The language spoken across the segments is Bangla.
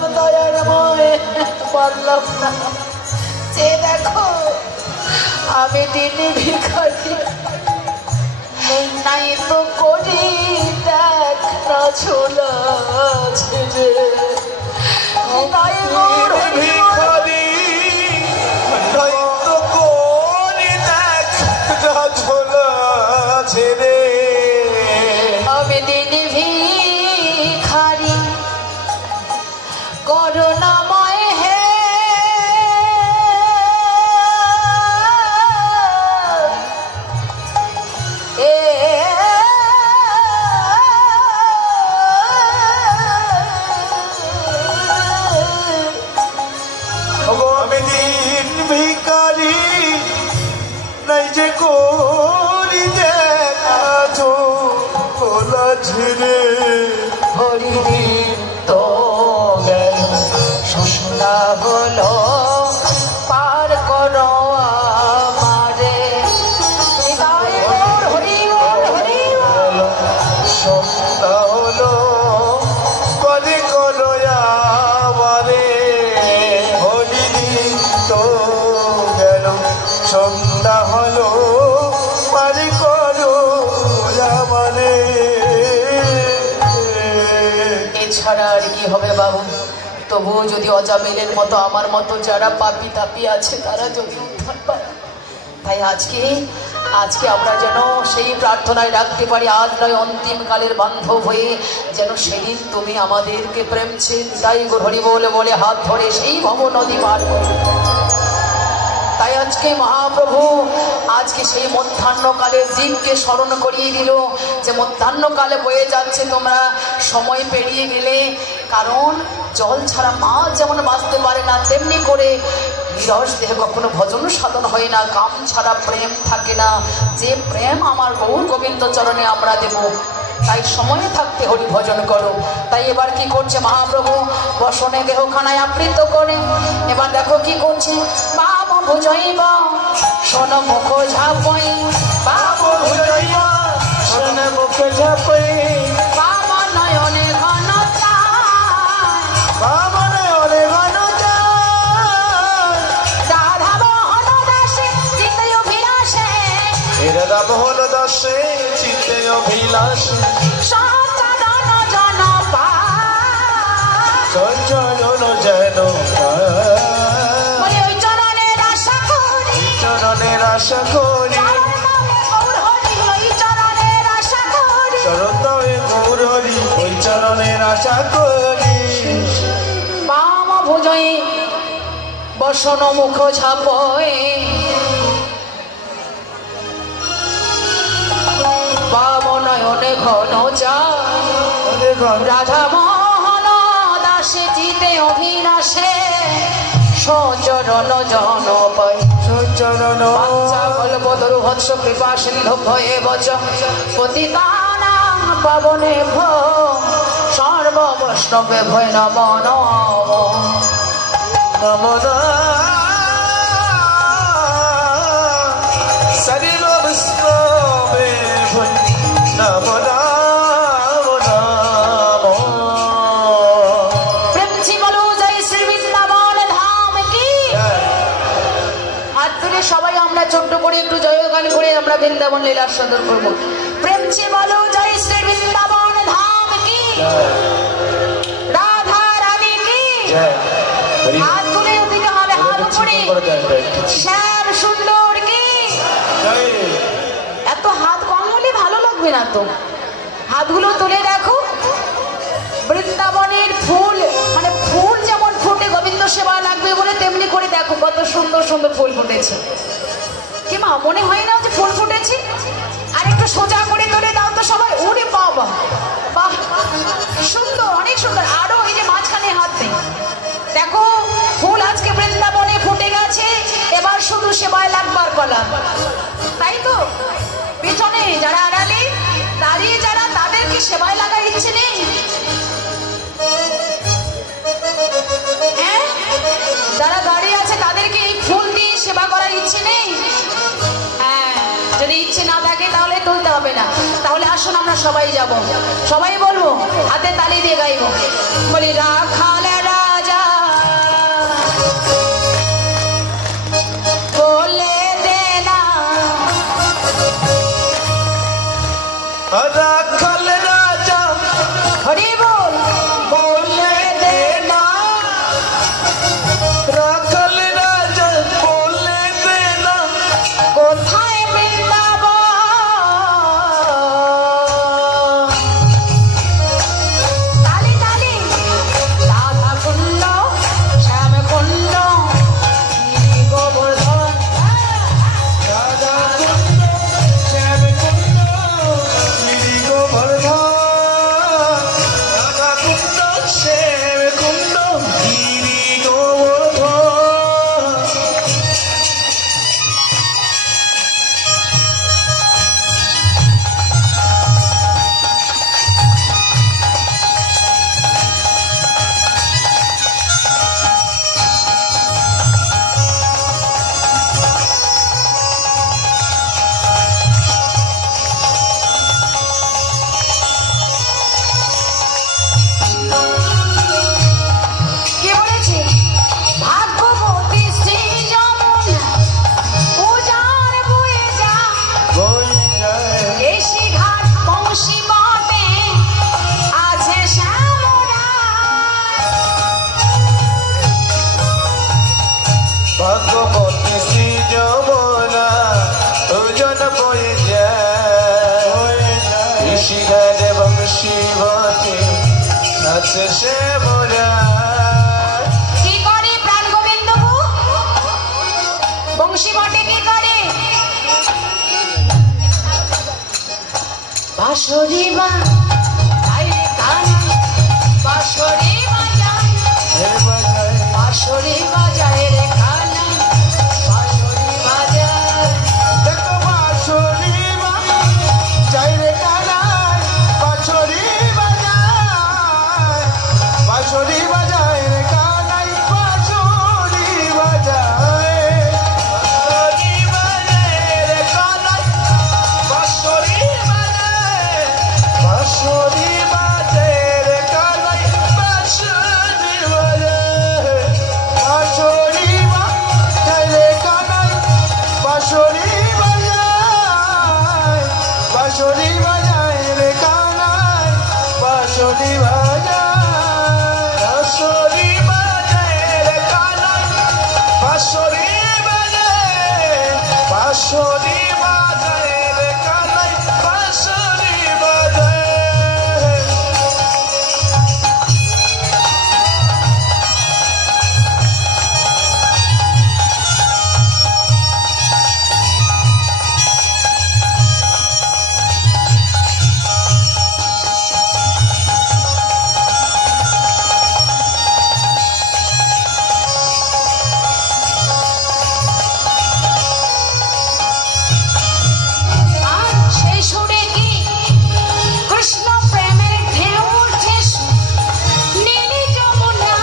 পারলাম দয়াময়, পারলাম না। যে দেখো আমি দিনে ভিখারি, নাই তো করি দেখ না ছোলা ছেড়ে। তাই মোর ভিখারি, নাই তো করি দেখ না ছোলা ছেড়ে। আমি দিনে ভিখারি করুণাময় হে, আমি দিন ভিখারি, নাই যে করি দেখ না ছোলা ছেড়ে। হরিদিন তো গেল সন্ধ্যা হলো, পার করো আমারে। হৃদয় মোর হরি বল, হরি বল। সন্ধ্যা হলো করে করো আমারে। হরিদিন তো গেল সন্ধ্যা হলো পারে করো আমারে। এছাড়া আর কি হবে বাবু? তবুও যদি অজামিলের মতো আমার মতো যারা পাপি তাপি আছে তারা যদি উদ্ধার পায়। তাই আজকে আমরা যেন সেই প্রার্থনায় রাখতে পারি, আজ নয় অন্তিম কালের বান্ধব হয়ে যেন সেদিন তুমি আমাদেরকে প্রেম চিন্তাই হরি বলে বলে হাত ধরে সেই ভব নদী পার করো। তাই আজকে মহাপ্রভু আজকে সেই মধ্যাহ্নকালের দিনকে স্মরণ করিয়ে দিল যে মধ্যাহ্নকালে বয়ে যাচ্ছে, তোমরা সময় পেরিয়ে গেলে। কারণ জল ছাড়া মাছ যেমন বাঁচতে পারে না, তেমনি করে বিরস দেহে কখনো ভজন সাধন হয় না, কাম ছাড়া প্রেম থাকে না। যে প্রেম আমার গৌর গোবিন্দ চরণে আমরা দেব, তাই সময় থাকতে হরি ভজন করো। তাই এবার কি করছে মহাপ্রভু? বসনে দেহখানায় আবৃত করে এবার দেখো কি করছে। বাম ভুজইব শোন মুখ ঝাপই, বাম ভুজইব শোন মুখ ঝাপই, বাম নয়নে ঘন চায়, বাম নয়নে ঘন চায়। রাধা মোহন দাসে চিত্তে অভিলাষে, রাধা মোহন দাসে চিত্তে অভিলাষে। সচরণ জন পায়, সচরণ যেন বলে ওই চরণের আশা করি, চরণের আশা করি, চরণে গৌর হরি ওই চরণের আশা করি। বাম ভুজয়ে বসন মুখ ঝাপয়ে, বাম নয়নে ঘন চায়, রাধা মোহন দাসে চিতে অভিলাষে, সচরণ জন পাই। সচরণ কল্পতরু ভৎস কৃপা সিন্ধু ভয়ে বচ, পতিতানাং পাবনে ভো সর্ব বৈষ্ণবে ভয় নমো নমো। নমো সরিল বৈষ্ণবে নমো নমো নমো। প্রেমছি বলো জয় শ্রী বৃন্দাবন ধাম কি। হাত তুলে সবাই আমরা ছোট্ট করে একটু জয়গান করে আমরা বৃন্দাবন লীলা সদর করবো। প্রেমছি বলো জয় শ্রী বৃন্দাবন ধাম কি, রাধা রানী কি। হাত তুলে দিতে হবে, হাত উপরে। শ্যাম সুন্দর কি। এত হাত কম হলে ভালো লাগবে না তো, হাতগুলো তুলে দেখো। বৃন্দাবনের ফুল মানে ফুল যেমন ফুটে গোবিন্দ সেবা লাগবে বলে, তেমনি করে দেখো কত সুন্দর সুন্দর ফুল ফুটেছে। কি মা মনে হয় না যে ফুল ফুটেছে? আর একটু সোজা করে তুলে দাও তো সবাই। ওরে বাবা, বাহ সুন্দর, অনেক সুন্দর। আরো এই যে মাঝখানে হাত নেই, দেখো ফুল আজকে বৃন্দাবনে ফুটে গেছে। এবার শুধু সেবায় লাগবার পালা, তাই তো? পিছনে যারা আড়ালে দাঁড়িয়ে যারা, তাদের কি সেবায় লাগার ইচ্ছে নেই? হ্যাঁ, যারা দাঁড়িয়ে আছে তাদেরকে এই ফুল দিয়ে সেবা করার ইচ্ছে নেই? হ্যাঁ, যদি ইচ্ছে না থাকে তাহলে তুলতে হবে না। তাহলে আসুন আমরা সবাই যাব, সবাই বলবো, হাতে তালি দিয়ে গাইবো। বলি রাখালেরা বয়ে যায় ঋষিঘাট বংশী বটে নাচে সে মোরা কি করে প্রাণ গোবিন্দ বংশী বটে কি করে বাঁশরি বা আইরে কানা বাঁশরি বাজায় বাঁশরি বাজায় রে কানা বাঁশরি বাজায় দেখো বাঁশরি বাজায় রে কানা বাঁশরি বাজায় বাঁশরি বাজায় রে কানাই বাঁশরি বাজায় বাঁশরি বাজায় রে কানাই বাঁশরি বাজায় বাঁশরি বাজায় রে কানাই বাঁশরি বাজায় বাঁশরি বাজায় রে কানাই বাঁশরি বাজায় বাঁশরি বাজায় রে কানাই বাঁশরি বাজায় বাঁশরি বাজায় রে কানাই বাঁশরি বাজায় বাঁশরি বাজায় রে কানাই বাঁশরি বাজায় আর সেই সুরে কি কৃষ্ণ প্রেমের ঢেউ উঠছে নীলি যমুনা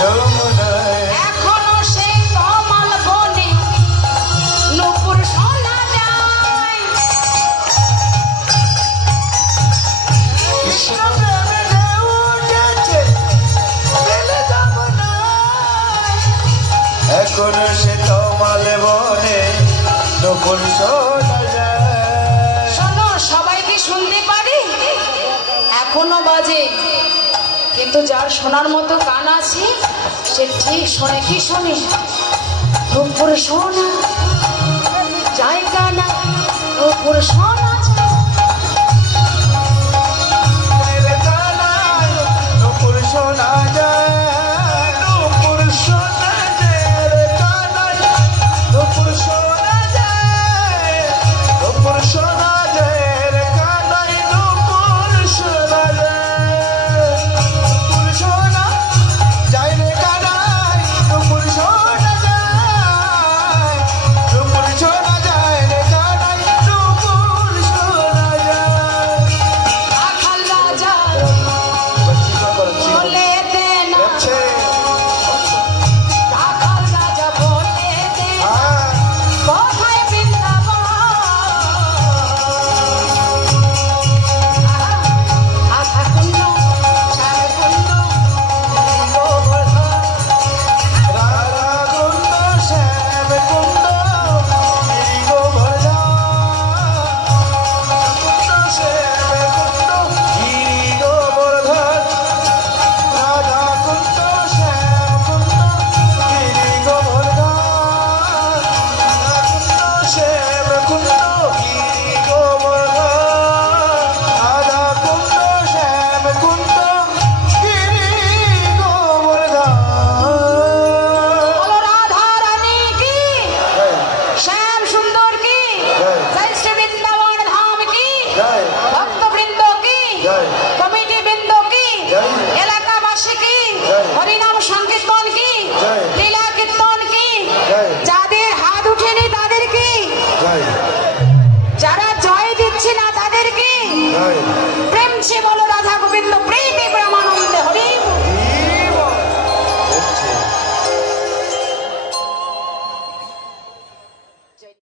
যমুনায় এখনো সেই তমাল বনে নূপুর শোনা যায় কৃষ্ণ প্রেমে ঢেউ উঠেছে নীলি যমুনায় এখনো সে তমাল বনে নকুল শোনা যায় শোনো সবাই কি শুনতে পারে এখনো বাজে কিন্তু যার শোনার মতো কান আছে সে ঠিক শোনে কি শোনে নূপুর শোনা যায় কানা নূপুর শোনা যায়